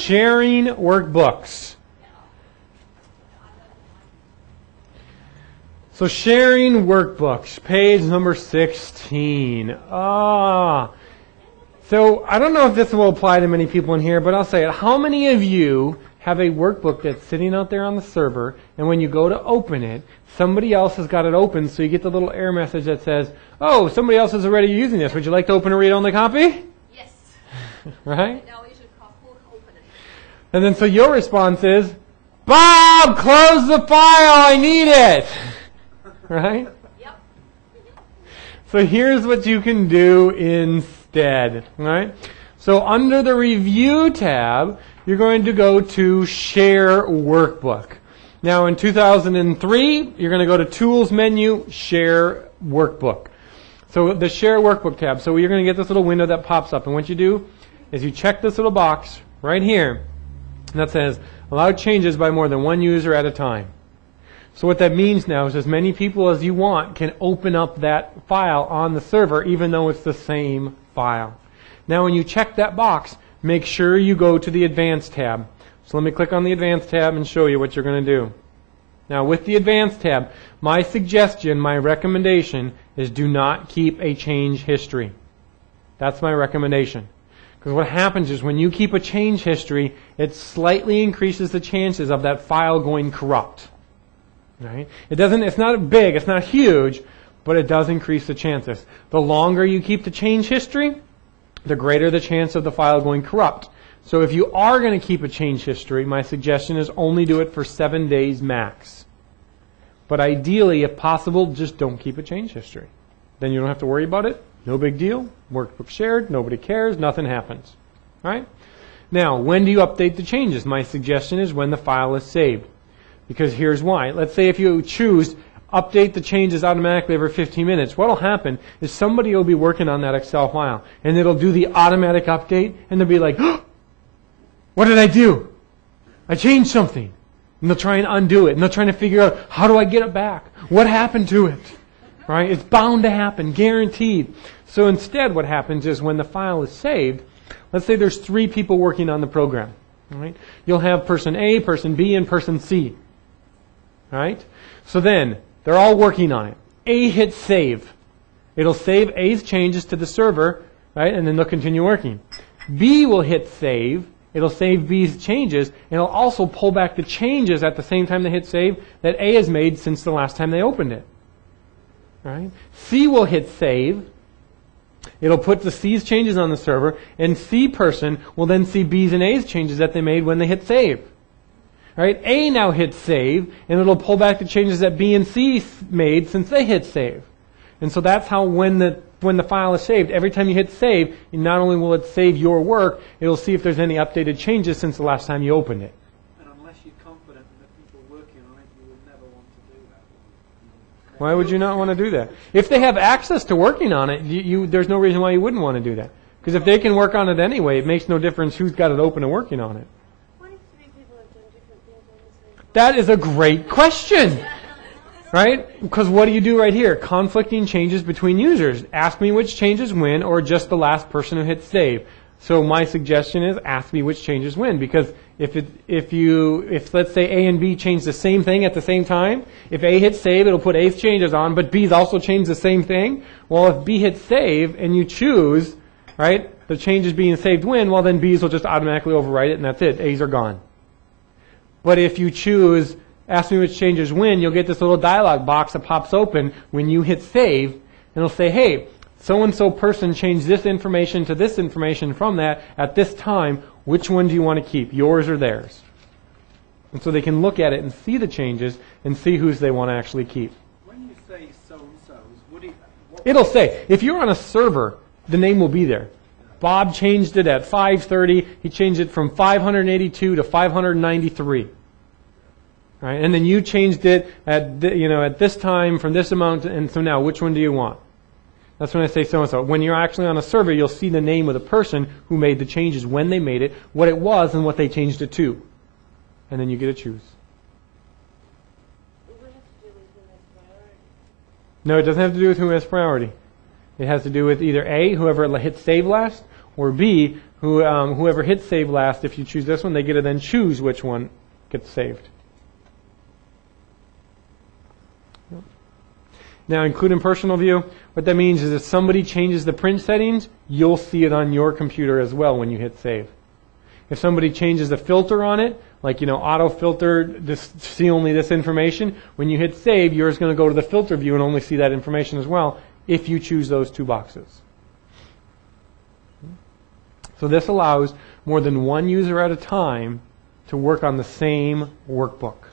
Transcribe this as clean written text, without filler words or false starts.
Sharing workbooks. So sharing workbooks, page number 16. So I don't know if this will apply to many people in here, but I'll say it. How many of you have a workbook that's sitting out there on the server, and when you go to open it, somebody else has got it open, so you get the little error message that says, oh, somebody else is already using this. Would you like to open a read-only copy? Yes. Right? Now we should open it. And then so your response is, Bob, close the file, I need it. Right? Yep. So here's what you can do instead. Right? So under the Review tab, you're going to go to Share Workbook. Now in 2003, you're going to go to Tools menu, Share Workbook. So the Share Workbook tab. So you're going to get this little window that pops up. And what you do is you check this little box right here that says, allow changes by more than one user at a time. So what that means now is as many people as you want can open up that file on the server even though it's the same file. Now when you check that box, make sure you go to the Advanced tab. So let me click on the Advanced tab and show you what you're going to do. Now with the Advanced tab, my suggestion, my recommendation is do not keep a change history. That's my recommendation. Because what happens is when you keep a change history, it slightly increases the chances of that file going corrupt. Right? It's not big, it's not huge, but it does increase the chances. The longer you keep the change history, the greater the chance of the file going corrupt. So if you are going to keep a change history, my suggestion is only do it for 7 days max. But ideally, if possible, just don't keep a change history. Then you don't have to worry about it. No big deal. Workbook shared, nobody cares, nothing happens. Right? Now, when do you update the changes? My suggestion is when the file is saved. Because here's why. Let's say if you choose update the changes automatically every 15 minutes, what will happen is somebody will be working on that Excel file and it'll do the automatic update and they'll be like, oh, what did I do? I changed something. And they'll try and undo it and they'll try to figure out how do I get it back? What happened to it? Right? It's bound to happen, guaranteed. So instead what happens is when the file is saved, let's say there's 3 people working on the program. Right? You'll have person A, person B, and person C. Right? So then, they're all working on it. A hits save. It'll save A's changes to the server, right? And then they'll continue working. B will hit save. It'll save B's changes, and it'll also pull back the changes at the same time they hit save that A has made since the last time they opened it. Right? C will hit save. It'll put the C's changes on the server, and C person will then see B's and A's changes that they made when they hit save. Right? A now hits save, and it'll pull back the changes that B and C made since they hit save. And so that's how when the file is saved, every time you hit save, not only will it save your work, it'll see if there's any updated changes since the last time you opened it. And unless you're confident in the people working on it, you would never want to do that. Why would you not want to do that? If they have access to working on it, there's no reason why you wouldn't want to do that. Because if they can work on it anyway, it makes no difference who's got it open and working on it. That is a great question, right? Because what do you do right here? Conflicting changes between users. Ask me which changes win, or just the last person who hit save. So my suggestion is ask me which changes win, because if let's say A and B change the same thing at the same time, if A hits save, it'll put A's changes on, but B's also changed the same thing. Well, if B hits save and you choose, right, the changes being saved win, well then B's will just automatically overwrite it, and that's it. A's are gone. But if you choose, ask me which changes win, you'll get this little dialog box that pops open when you hit save, and it'll say, hey, so-and-so person changed this information to this information from that at this time. Which one do you want to keep, yours or theirs? And so they can look at it and see the changes and see whose they want to actually keep. When you say so-and-so's, it'll say, if you're on a server, the name will be there. Bob changed it at 5:30. He changed it from 582 to 593. Right? And then you changed it at this time from this amount, and so now which one do you want? That's when I say so-and-so. When you're actually on a server, you'll see the name of the person who made the changes, when they made it, what it was, and what they changed it to. And then you get to choose. No, it doesn't have to do with who has priority. It has to do with either A, whoever hit save last, Or B, whoever hits save last, if you choose this one, they get to then choose which one gets saved. Now, include in personal view, what that means is if somebody changes the print settings, you'll see it on your computer as well when you hit save. If somebody changes the filter on it, like, auto filter, see only this information, when you hit save, yours is going to go to the filter view and only see that information as well if you choose those two boxes. So this allows more than one user at a time to work on the same workbook.